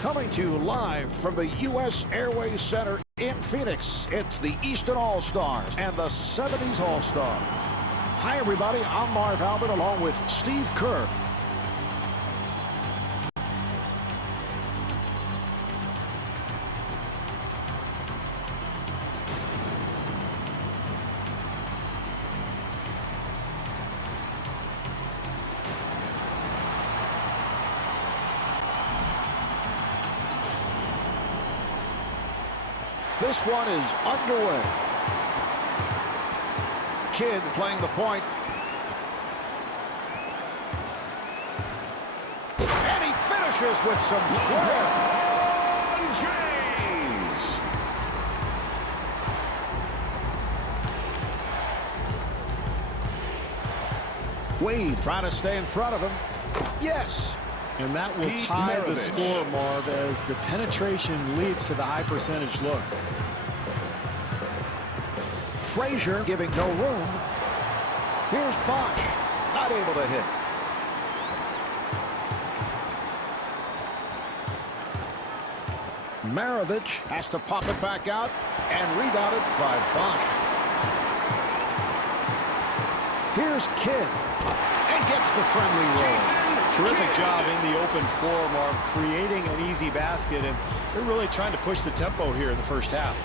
Coming to you live from the U.S. Airways Center in Phoenix, it's the Eastern All-Stars and the 70's All-Stars. Hi, everybody. I'm Marv Albert along with Steve Kerr. This one is underway. Kidd playing the point. And he finishes with some flair. James. Wade trying to stay in front of him. Yes. And that will tie the score, Marv, as the penetration leads to the high percentage look. Frazier giving no room. Here's Bosch, not able to hit. Maravich has to pop it back out and rebounded by Bosch. Here's Kidd and gets the friendly roll. Terrific job in the open floor, Marv, creating an easy basket, and they're really trying to push the tempo here in the first half.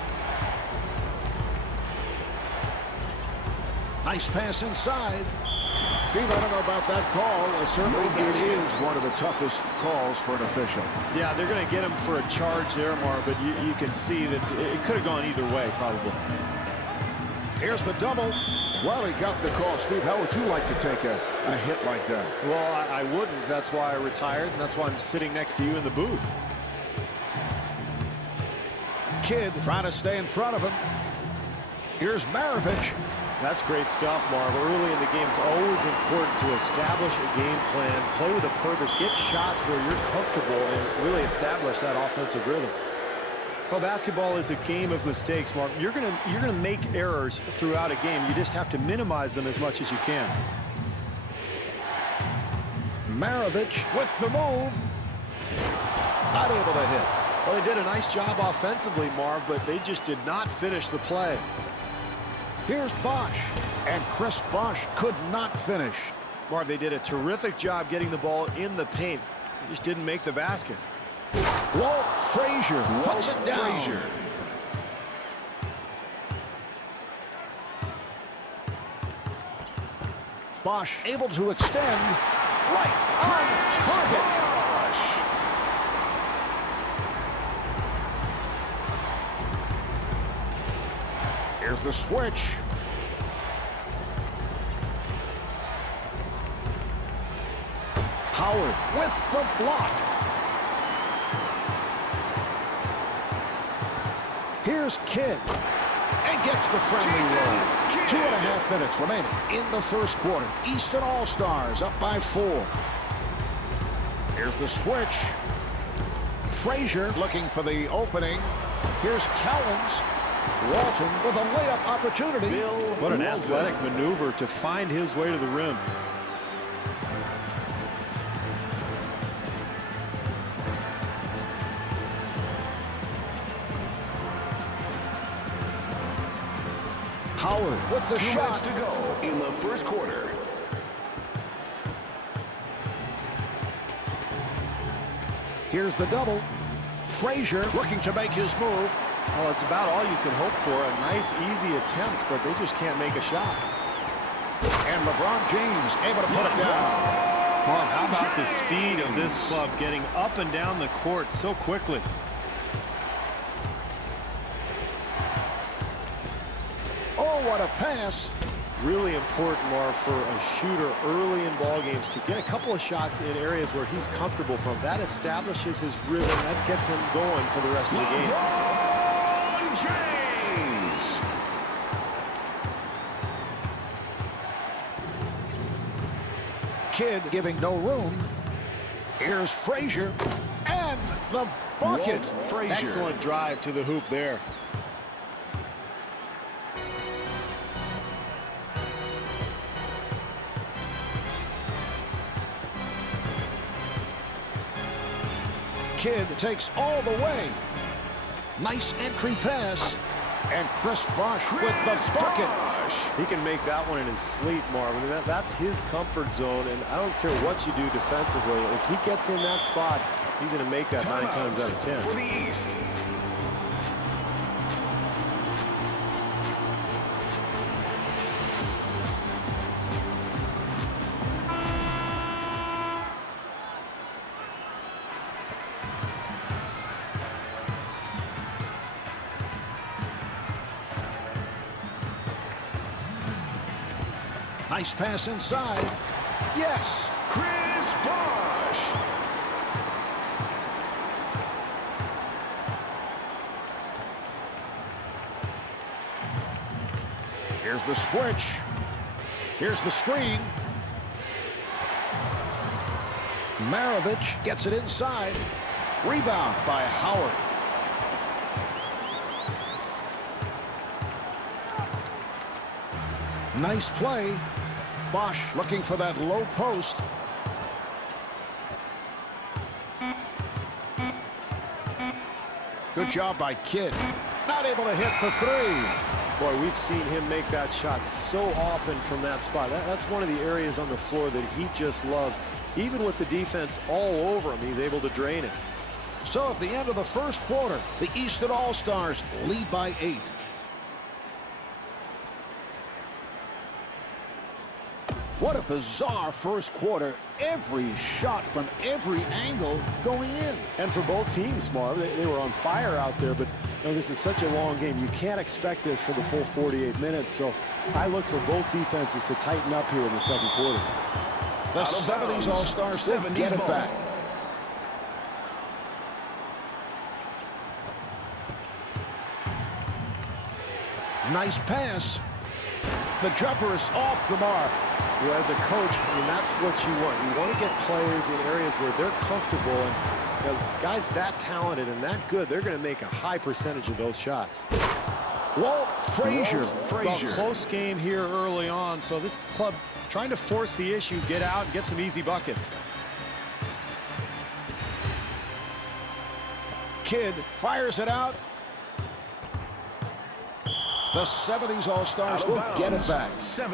Nice pass inside. Steve, I don't know about that call. Certainly it is one of the toughest calls for an official. Yeah, they're going to get him for a charge there, Marv, but you can see that it could have gone either way, probably. Here's the double. Well, he got the call. Steve, how would you like to take a hit like that? Well, I wouldn't. That's why I retired, and that's why I'm sitting next to you in the booth. Kidd trying to stay in front of him. Here's Maravich. That's great stuff, Marv. Early in the game, it's always important to establish a game plan, play with a purpose, get shots where you're comfortable, and really establish that offensive rhythm. Well, basketball is a game of mistakes, Marv. You're gonna make errors throughout a game. You just have to minimize them as much as you can. Maravich with the move. Not able to hit. Well, they did a nice job offensively, Marv, but they just did not finish the play. Here's Bosch, and Chris Bosch could not finish. Marv, they did a terrific job getting the ball in the paint. They just didn't make the basket. Walt Frazier puts it down. Frazier. Bosch able to extend right on target. Here's the switch. Howard with the block. Here's Kidd and gets the friendly roll. 2.5 minutes remaining in the first quarter. Eastern All-Stars up by 4. Here's the switch. Frazier looking for the opening. Here's Cowens. Walton with a layup opportunity. What an athletic maneuver to find his way to the rim. Howard with the 2 shot. minutes to go in the first quarter. Here's the double. Frazier looking to make his move. Well, it's about all you can hope for. A nice, easy attempt, but they just can't make a shot. And LeBron James able to put it down. Marv, how about the speed of this club getting up and down the court so quickly? Oh, what a pass. Really important, Marv, for a shooter early in ball games to get a couple of shots in areas where he's comfortable from. That establishes his rhythm. That gets him going for the rest of the game. James. Kidd giving no room. Here's Frazier and the bucket. Frazier. Excellent drive to the hoop there. Kidd takes all the way. Nice entry pass. And Chris Bosh with the bucket. He can make that one in his sleep, Marvin. That's his comfort zone, and I don't care what you do defensively. If he gets in that spot, he's going to make that 9 times out of 10. For the East. Nice pass inside. Yes. Chris Bosh. Here's the switch. Here's the screen. Maravich gets it inside. Rebound by Howard. Nice play. Bosh looking for that low post. Good job by Kidd. Not able to hit the three. Boy, we've seen him make that shot so often from that spot. That's one of the areas on the floor that he just loves. Even with the defense all over him, he's able to drain it. So at the end of the first quarter, the Eastern All-Stars lead by 8. What a bizarre first quarter. Every shot from every angle going in. And for both teams, Marv, they were on fire out there, but you know, this is such a long game. You can't expect this for the full 48 minutes, so I look for both defenses to tighten up here in the second quarter. The 70's All-Stars will get it back. Nice pass. The jumper is off the mark. Well, as a coach, I mean, that's what you want. You want to get players in areas where they're comfortable, and you know, guys that talented and that good, they're going to make a high percentage of those shots. Walt Frazier. Well, close game here early on, so this club trying to force the issue, get out and get some easy buckets. Kidd fires it out. The 70's All-Stars will get it back.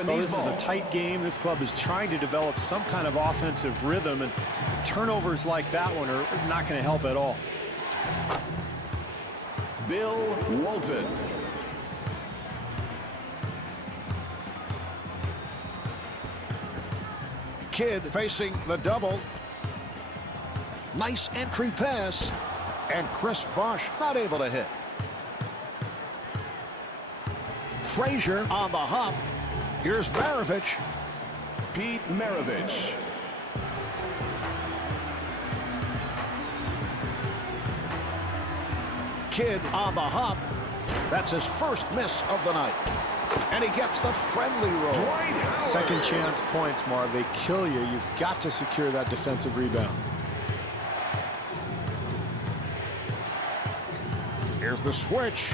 Well, this is a tight game. This club is trying to develop some kind of offensive rhythm, and turnovers like that one are not going to help at all. Bill Walton. Kidd facing the double. Nice entry pass. And Chris Bosh not able to hit. Frazier on the hop. Here's Maravich. Pete Maravich. Kidd on the hop. That's his first miss of the night. And he gets the friendly roll. Second chance points, Marv. They kill you. You've got to secure that defensive rebound. Here's the switch.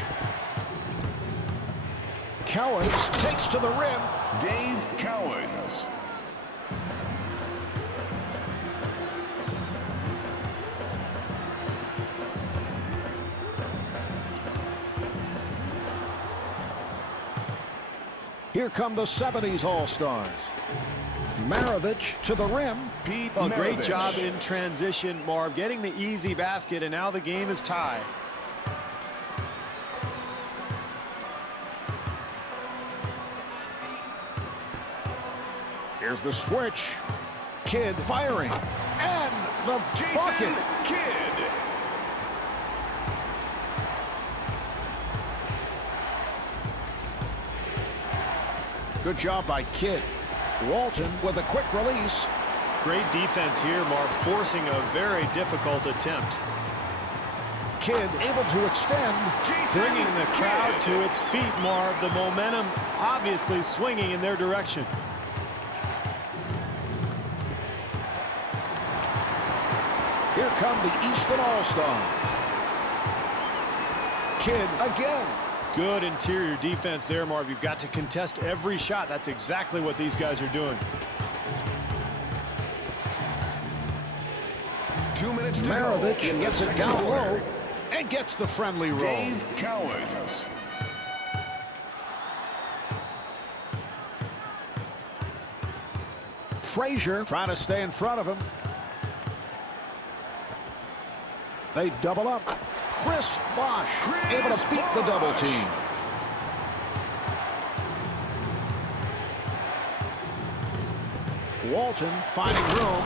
Cowens takes to the rim. Dave Cowens. Here come the 70's All-Stars. Maravich to the rim. Pete Well, Maravich. great job in transition, Marv, getting the easy basket, and now the game is tied. Here's the switch. Kidd firing. And the bucket. Kidd. Good job by Kidd. Walton with a quick release. Great defense here, Marv, forcing a very difficult attempt. Kidd able to extend. Bringing the crowd to its feet, Marv. The momentum obviously swinging in their direction. Here come the Eastern All-Stars. Kidd again. Good interior defense there, Marv. You've got to contest every shot. That's exactly what these guys are doing. 2 minutes to Maravich go in the gets it second down low quarter. and gets the friendly roll. Dave Cowens. Frazier trying to stay in front of him. They double up. Chris Bosh able to beat the double team. Walton finding room,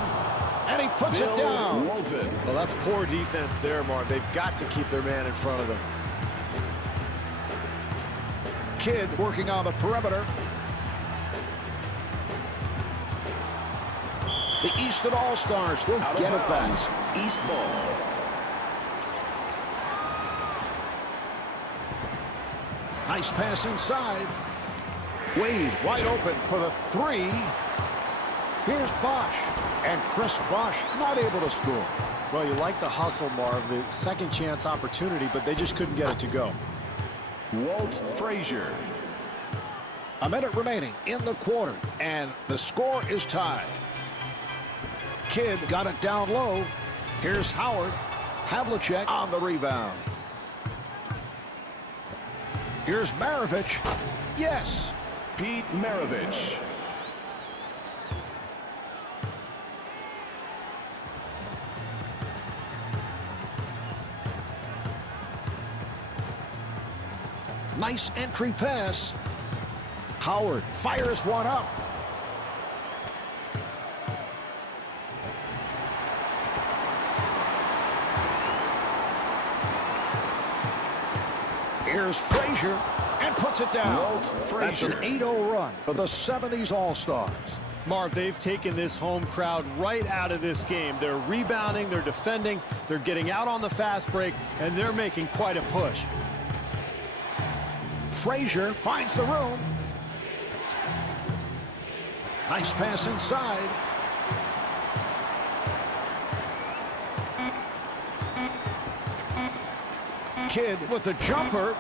and he puts it down. Walton. Well, that's poor defense there, Marv. They've got to keep their man in front of them. Kidd working on the perimeter. The Easton All-Stars will Out of get it back. bounds. East ball. Nice pass inside. Wade wide open for the three. Here's Bosh, and Chris Bosh not able to score. Well, you like the hustle, Marv, the second chance opportunity, but they just couldn't get it to go. Walt Frazier. A minute remaining in the quarter, and the score is tied. Kidd got it down low. Here's Howard. Havlicek on the rebound. Here's Maravich. Yes. Pete Maravich. Nice entry pass. Howard fires one up. Here's Frazier and puts it down. Walt That's an Frazier. 8-0 run for the 70s All-Stars. Marv, they've taken this home crowd right out of this game. They're rebounding, they're defending, they're getting out on the fast break, and they're making quite a push. Frazier finds the room. Nice pass inside. Kidd with the jumper.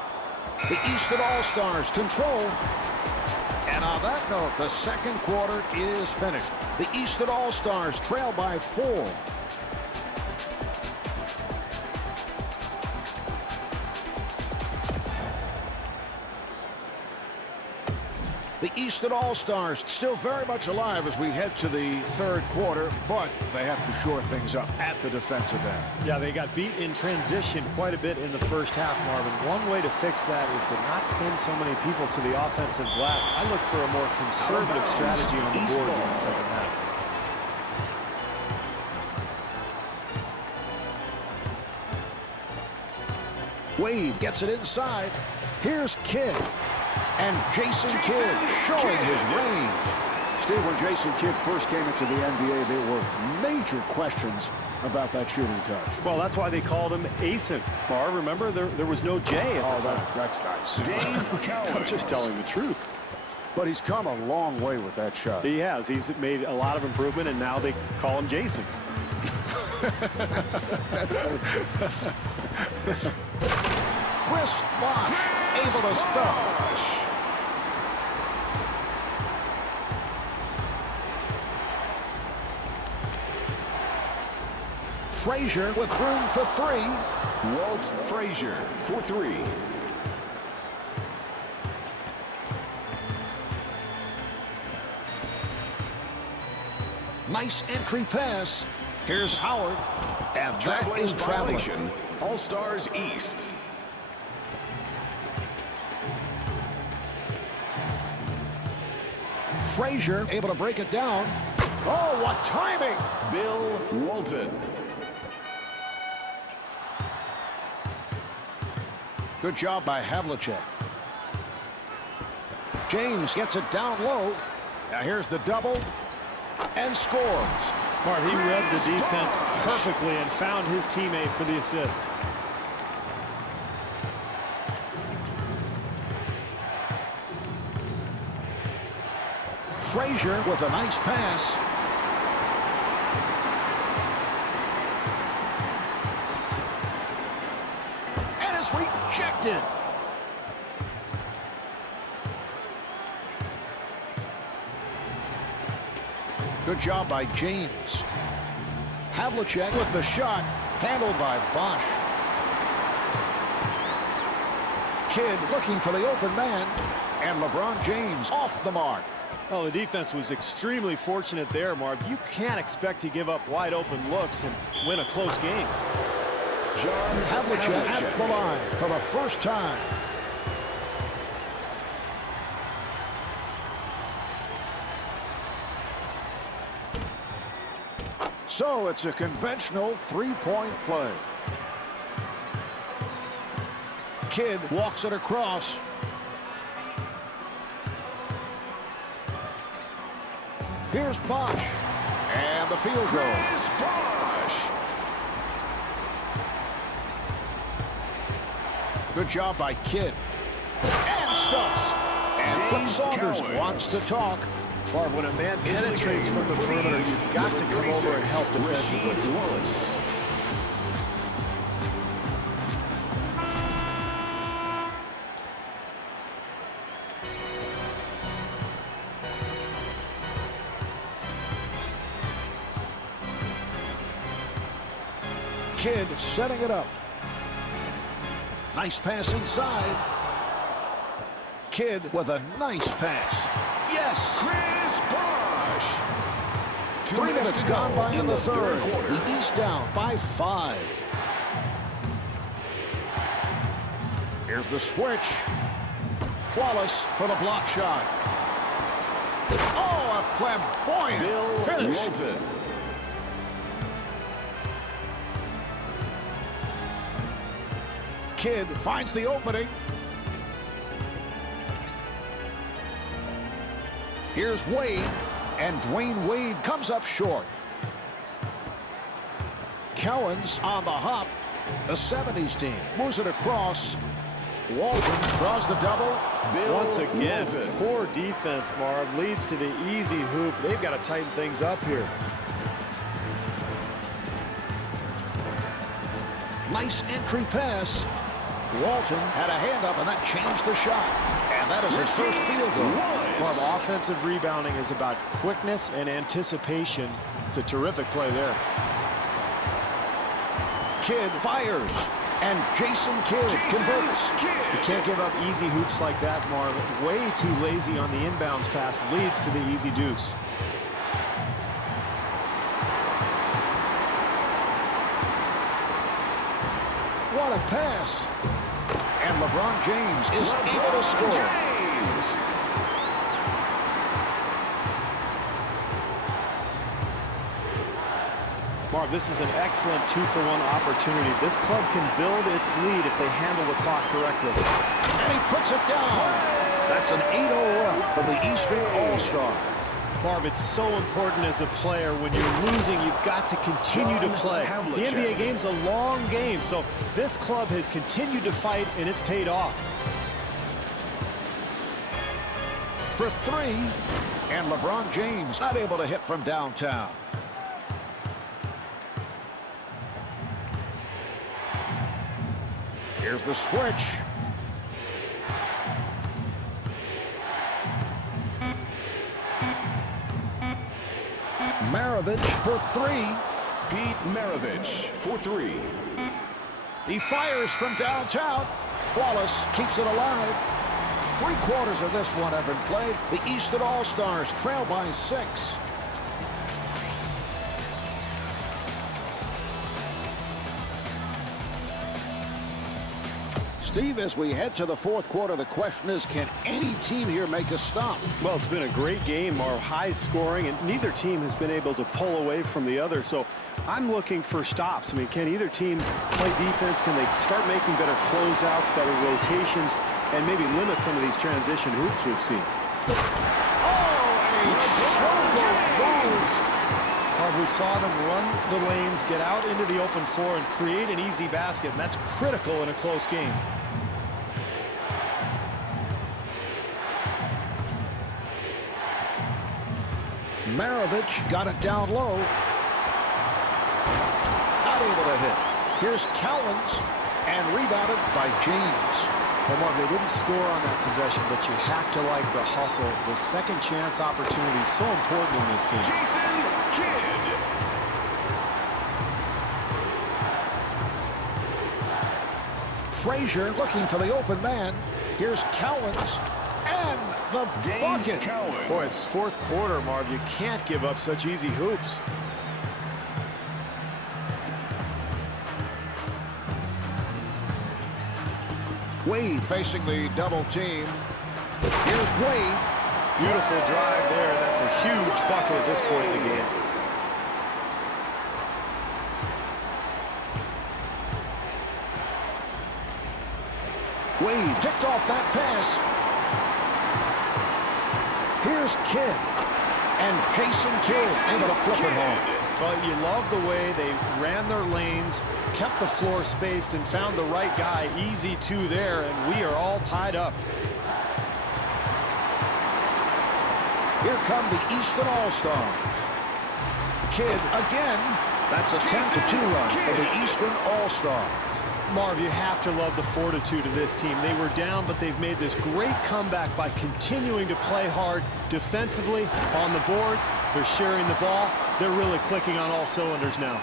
The Easton All-Stars control. And on that note, the second quarter is finished. The Easton All-Stars trail by 4. The Easton All-Stars still very much alive as we head to the third quarter, but they have to shore things up at the defensive end. Yeah, they got beat in transition quite a bit in the first half, Marvin. One way to fix that is to not send so many people to the offensive glass. I look for a more conservative strategy on the boards in the second half. Wade gets it inside. Here's Kidd. And Jason Kidd showing his range. Steve, when Jason Kidd first came into the NBA, there were major questions about that shooting touch. Well, that's why they called him Asen. Marv, remember, there was no J at Oh, the time. that's nice. Dave I'm Cowens. just telling the truth. But he's come a long way with that shot. He has. He's made a lot of improvement, and now they call him Jason. That's good. Chris Bosh able to stuff. Frazier with room for three. Walt Frazier for 3. Nice entry pass. Here's Howard. And that is traveling. Violation. All-Stars East. Frazier able to break it down. Oh, what timing! Bill Walton. Good job by Havlicek. James gets it down low. Now here's the double. And scores. Marv, he read the defense perfectly and found his teammate for the assist. Frazier with a nice pass. And it's rejected. Good job by James. Havlicek with the shot, handled by Bosch. Kidd looking for the open man, and LeBron James off the mark. Well, the defense was extremely fortunate there, Marv. You can't expect to give up wide open looks and win a close game. Havlicek at the line for the first time. So it's a conventional three-point play. Kidd walks it across. Here's Bosch. And the field goal. Good job by Kidd. And stuffs. And Flip Saunders wants to talk. Marv, when a man penetrates from the perimeter, you've got to come over and help defensively. Kidd setting it up. Nice pass inside. Kidd with a nice pass. Yes! 3 minutes gone by in the third. The East down by 5. Here's the switch. Wallace for the block shot. Oh, a flamboyant finish. Kidd finds the opening. Here's Wade, and Dwayne Wade comes up short. Cowens on the hop. The 70's team moves it across. Walton draws the double. Once again, poor defense, Marv, leads to the easy hoop. They've got to tighten things up here. Nice entry pass. Walton had a hand up, and that changed the shot. And that is his first field goal. Marv, offensive rebounding is about quickness and anticipation. It's a terrific play there. Kidd fires, and Jason Kidd converts. You can't give up easy hoops like that, Marv. Way too lazy on the inbounds pass leads to the easy deuce. What a pass. And LeBron James is able to score. Marv, this is an excellent 2-for-1 opportunity. This club can build its lead if they handle the clock correctly. And he puts it down. That's an 8-0 run for the Eastern All-Star. Marv, it's so important as a player. When you're losing, you've got to continue to play. The NBA game's a long game, so this club has continued to fight, and it's paid off. For 3, and LeBron James not able to hit from downtown. Here's the switch. Maravich for 3. Pete Maravich for 3. He fires from downtown. Wallace keeps it alive. 3/4 of this one have been played. The Eastern All-Stars trail by 6. Steve, as we head to the 4th quarter, the question is, can any team here make a stop? Well, it's been a great game, Marv, high scoring, and neither team has been able to pull away from the other. So I'm looking for stops. I mean, can either team play defense? Can they start making better closeouts, better rotations, and maybe limit some of these transition hoops we've seen? We saw them run the lanes, get out into the open floor, and create an easy basket, and that's critical in a close game. Maravich got it down low. Not able to hit. Here's Cowens, and rebounded by James. Well, Mark, they didn't score on that possession, but you have to like the hustle. The second chance opportunity is so important in this game. Frazier looking for the open man. Here's Cowens. And the bucket. Boy, it's fourth quarter, Marv. You can't give up such easy hoops. Wade facing the double team. Here's Wade. Beautiful drive there. That's a huge bucket at this point in the game. Wade picked off that pass. Here's Kidd. And Jason Kidd able to flip it home. But you love the way they ran their lanes, kept the floor spaced, and found the right guy. Easy two there, and we are all tied up. Here come the Eastern All-Stars. Kidd again. That's a 10-2 run for the Eastern All-Stars. Marv, you have to love the fortitude of this team. They were down, but they've made this great comeback by continuing to play hard defensively on the boards. They're sharing the ball. They're really clicking on all cylinders now.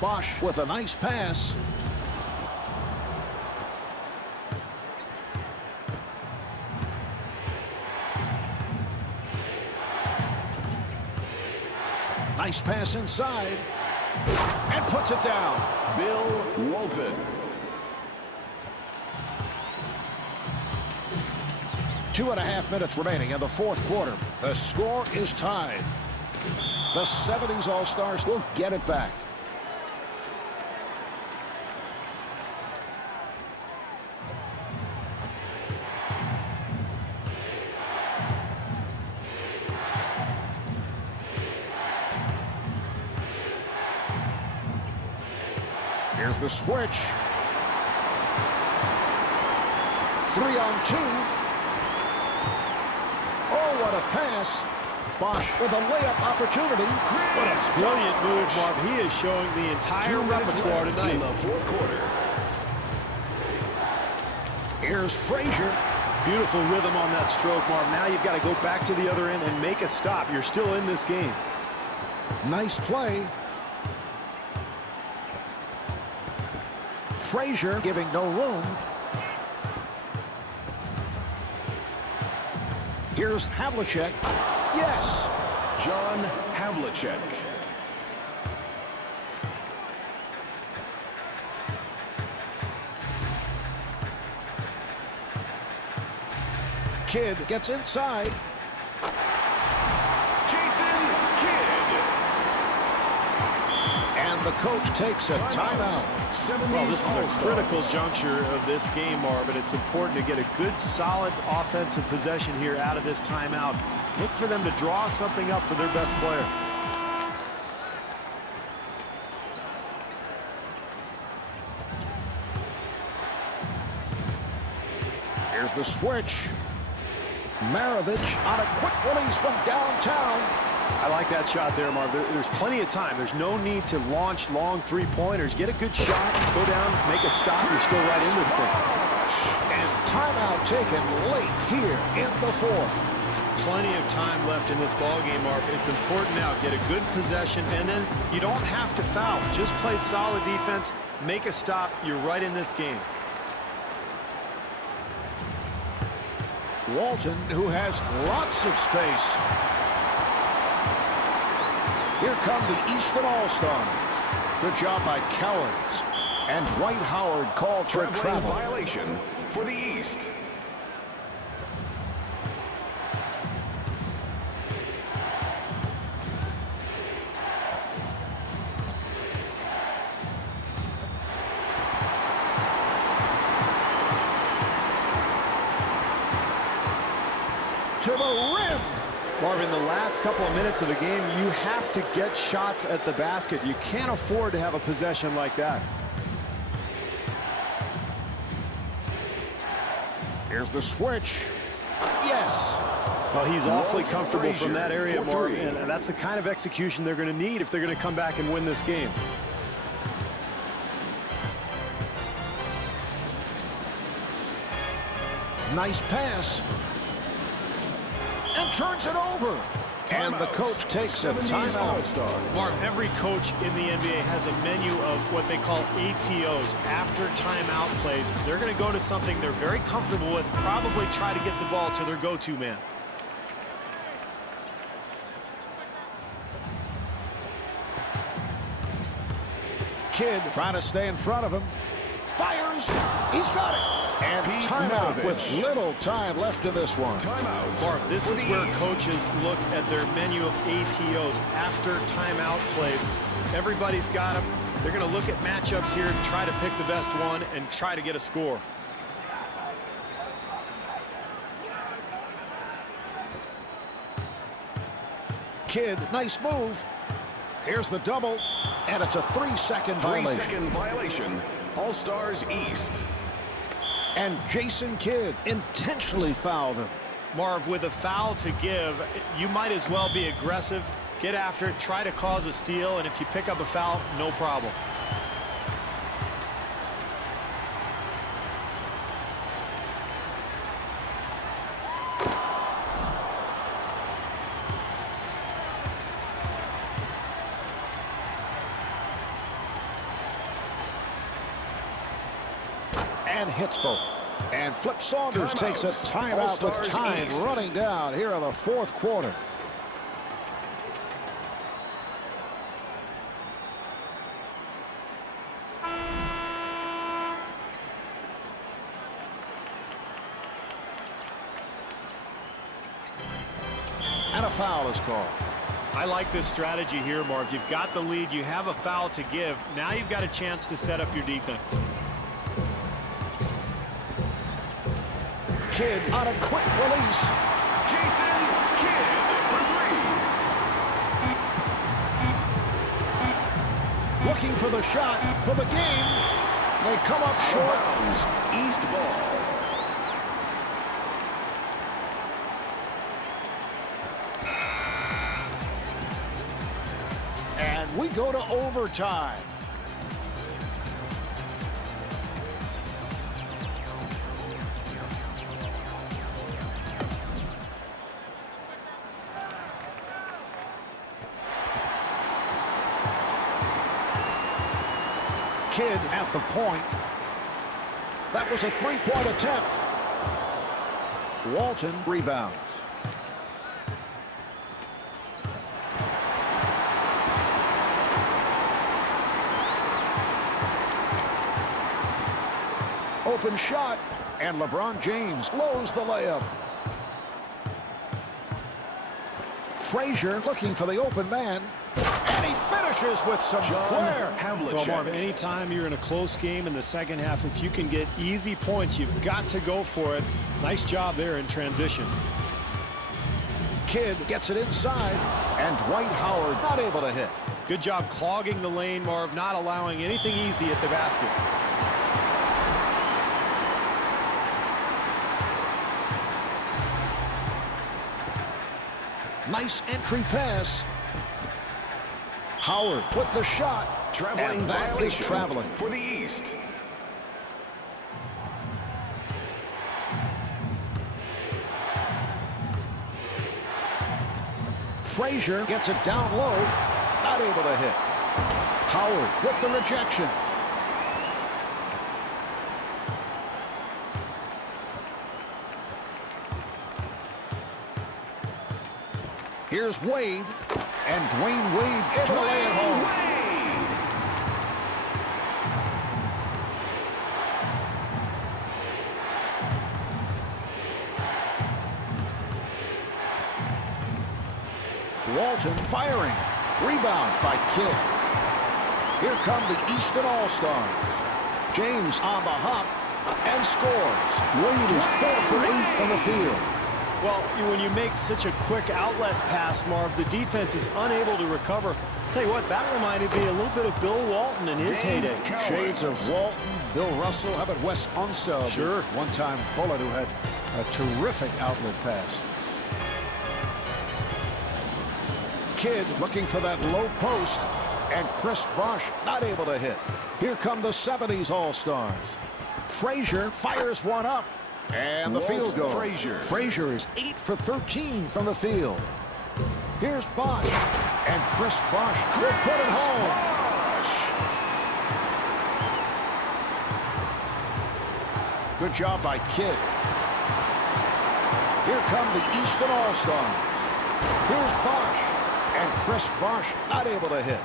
Bosch with a nice pass. Nice pass inside. And puts it down. Bill Walton. Two and a half minutes remaining in the fourth quarter. The score is tied. The 70's All-Stars will get it back. Here's the switch. 3-on-2. Oh, what a pass. Bosch with a layup opportunity. What a brilliant move, Marv. He is showing the entire repertoire tonight. In the fourth quarter. Here's Frazier. Beautiful rhythm on that stroke, Marv. Now you've got to go back to the other end and make a stop. You're still in this game. Nice play. Frazier giving no room. Here's Havlicek. Yes. John Havlicek. Kidd gets inside. Jason Kidd. And the coach takes a timeout. Well, this is a critical juncture of this game, Marv, but it's important to get a good, solid offensive possession here out of this timeout. Look for them to draw something up for their best player. Here's the switch. Maravich on a quick release from downtown. I like that shot there, Marv. There's plenty of time. There's no need to launch long three-pointers. Get a good shot, go down, make a stop. You're still right in this thing. And timeout taken late here in the fourth. Plenty of time left in this ballgame, Marv. It's important now. Get a good possession, and then you don't have to foul. Just play solid defense, make a stop. You're right in this game. Walton, who has lots of space. Here come the Eastern All-Stars. Good job by Cowens. And Dwight Howard called for a travel. Violation for the East. To the rim. Marvin, the last couple of minutes of the game, you have to get shots at the basket. You can't afford to have a possession like that. Here's the switch. Yes. Well, he's awfully comfortable from that area, for Marvin, three. and that's the kind of execution they're going to need if they're going to come back and win this game. Nice pass. And turns it over. And the coach takes a 70's timeout. All-Stars. Mark, every coach in the NBA has a menu of what they call ATOs, after timeout plays. They're going to go to something they're very comfortable with, probably try to get the ball to their go-to man. Kidd trying to stay in front of him. Fires. He's got it. And Pete timeout Maravich. with little time left in this one. Timeout. Mark, this for is the where East. coaches look at their menu of ATOs, after timeout plays. Everybody's got them. They're going to look at matchups here, try to pick the best one, and try to get a score. Kidd, nice move. Here's the double, and it's a 3-second violation. 3-second violation. All-Stars East. And Jason Kidd intentionally fouled him. Marv, with a foul to give, you might as well be aggressive, get after it, try to cause a steal, and if you pick up a foul, no problem. And hits both. And Flip Saunders Timeout. takes a timeout with All-Stars time East. running down here in the fourth quarter. And a foul is called. I like this strategy here, Marv. You've got the lead, you have a foul to give. Now you've got a chance to set up your defense. Kidd on a quick release. Jason Kidd for 3. Looking for the shot for the game. They come up short. Browns East ball. And we go to overtime. Kidd at the point. That was a three-point attempt. Walton rebounds. Open shot, and LeBron James blows the layup. Frazier looking for the open man, and he finishes with some flair. Well, Marv, anytime you're in a close game in the second half, if you can get easy points, you've got to go for it. Nice job there in transition. Kidd gets it inside, and Dwight Howard not able to hit. Good job clogging the lane, Marv, not allowing anything easy at the basket. Nice entry pass. Howard with the shot. Traveling And that is violation traveling. for the East. Frazier gets it down low. Not able to hit. Howard with the rejection. Here's Wade. And Dwayne Wade able to lay it home. Walton firing. Rebound by Kidd. Here come the Eastern All-Stars. James on the hop and scores. Wade is 4 for 8 from the field. Well, when you make such a quick outlet pass, Marv, the defense is unable to recover. Tell you what, that reminded me a little bit of Bill Walton in his heyday. Shades of Walton, Bill Russell. How about Wes Unseld? Sure. One-time Bullet who had a terrific outlet pass. Kidd looking for that low post, and Chris Bosh not able to hit. Here come the 70's All-Stars. Frazier fires one up, and the field goal. Frazier. Frazier is 8 for 13 from the field. Here's Bosch. And Chris Bosch will put it home. Good job by Kidd. Here come the Easton All-Stars. Here's Bosch. And Chris Bosch not able to hit.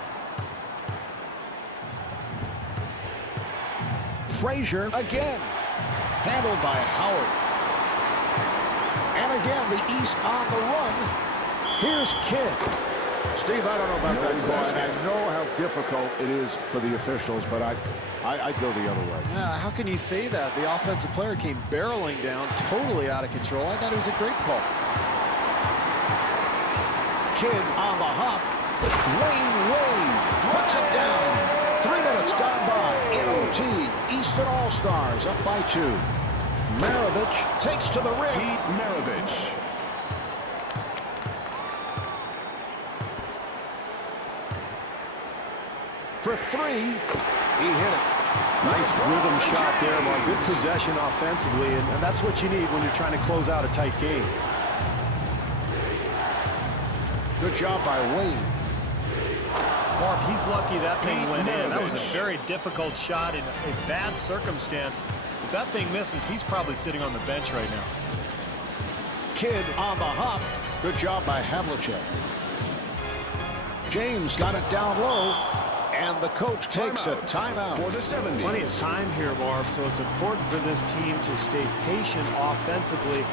Frazier again. Handled by Howard. And again, the East on the run. Here's Kidd. Steve, I don't know about that call, and I know how difficult it is for the officials, but I'd go the other way. Yeah, how can you say that? The offensive player came barreling down, totally out of control. I thought it was a great call. Kidd on the hop. Dwayne Wade puts it down. 3 minutes gone by in OT. Easton All-Stars up by 2. Maravich takes to the rim. Pete Maravich. For 3. He hit it. Nice rhythm shot there, Mark. Good possession offensively, and that's what you need when you're trying to close out a tight game. Good job by Wade. Mark, he's lucky that thing went in. That was a very difficult shot in a bad circumstance. If that thing misses, he's probably sitting on the bench right now. Kidd on the hop. Good job by Havlicek. James got it down low, and the coach takes a timeout. For the 70s. Plenty of time here, Marv, so it's important for this team to stay patient offensively.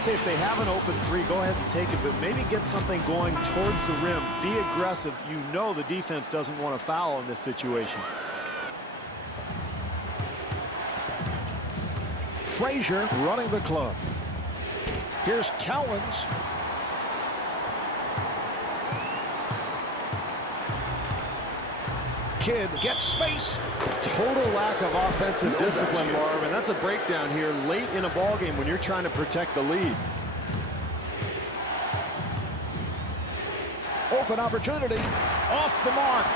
Say if they have an open 3, go ahead and take it, but maybe get something going towards the rim. Be aggressive. You know the defense doesn't want to foul in this situation. Frazier running the club. Here's Cowens. Kidd gets space. Total lack of offensive discipline, Marv, and that's a breakdown here late in a ball game when you're trying to protect the lead. Open opportunity. Off the mark.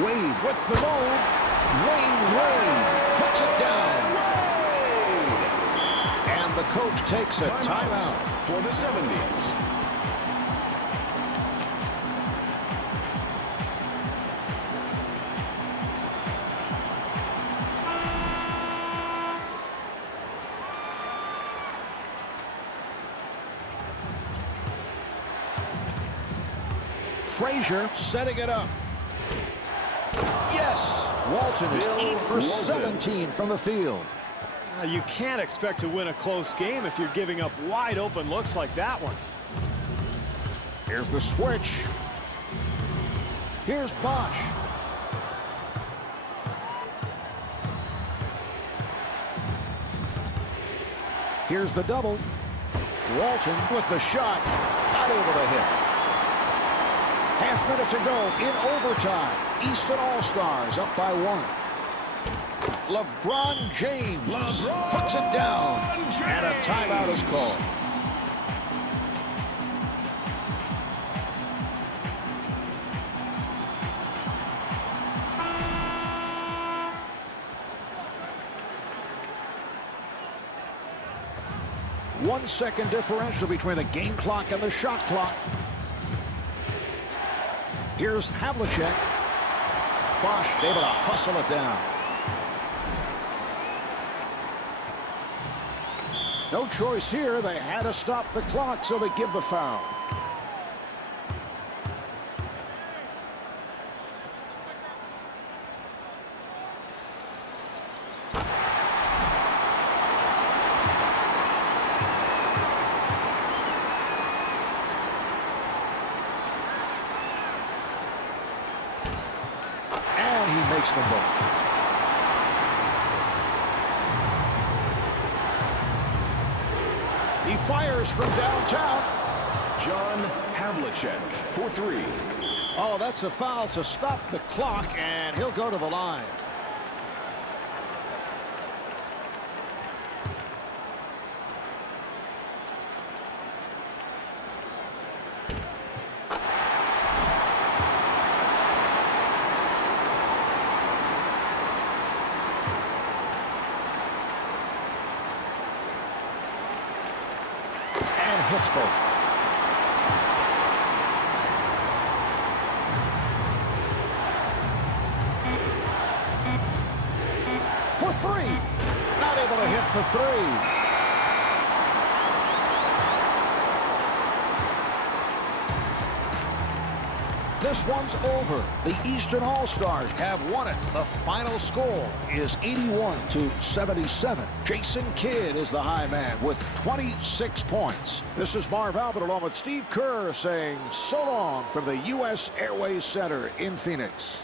Wade with the move. Dwayne Wade puts it down. And the coach takes a timeout. For the 70s. Frazier setting it up. Yes, Walton is 8 for 17 from the field. You can't expect to win a close game if you're giving up wide open looks like that one. Here's the switch. Here's Bosch. Here's the double. Walton with the shot. Not able to hit. Half minute to go in overtime. Easton All-Stars up by 1. LeBron James puts it down. And a timeout is called. One second differential between the game clock and the shot clock. Here's Havlicek. Bosch able to hustle it down. No choice here. They had to stop the clock, so they give the foul. And he makes them both. He fires from downtown. John Havlicek for 3. Oh, that's a foul to stop the clock, and he'll go to the line. hits both. For three. Not able to hit the three. This one's over. The Eastern All-Stars have won it. The final score is 81-77. Jason Kidd is the high man with 26 points. This is Marv Albert along with Steve Kerr saying so long from the U.S. Airways Center in Phoenix.